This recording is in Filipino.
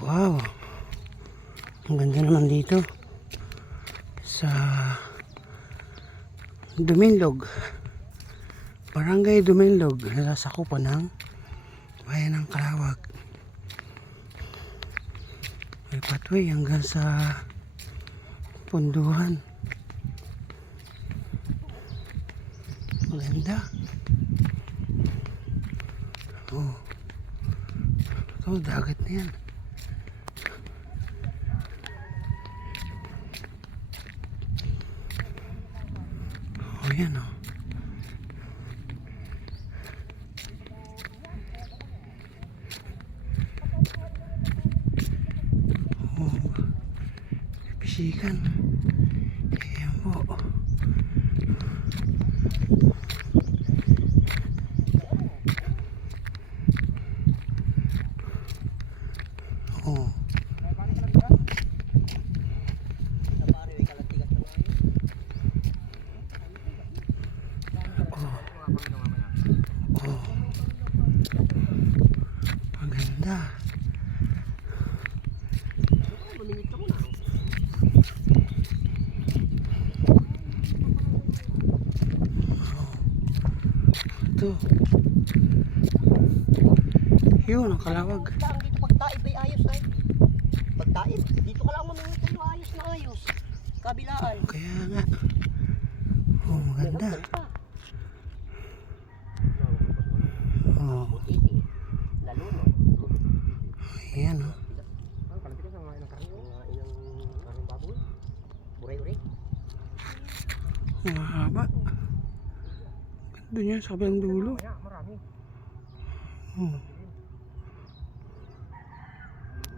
Wow, ang ganda naman dito sa Duminlog, Barangay Duminlog, nasasakupan ng bayan ng Calawag. May pathway hanggang sa punduhan. Maganda. Oh, ito dagat na yan. Oh, yan oh. Oh, pisikan. Ayan po. Oh. Oh. Maganda. Ito. Yun, ang Calawag. Dito pagtaib ay ayos ay. Pagtaib, dito ka lang mamingin tayo ayos na ayos. Kabilaan. Kaya nga. Oh, maganda. Oh. Lalo no. Ayan oh. Mahaba. Ganda niya sa kabilang dulo. Marami. Oh.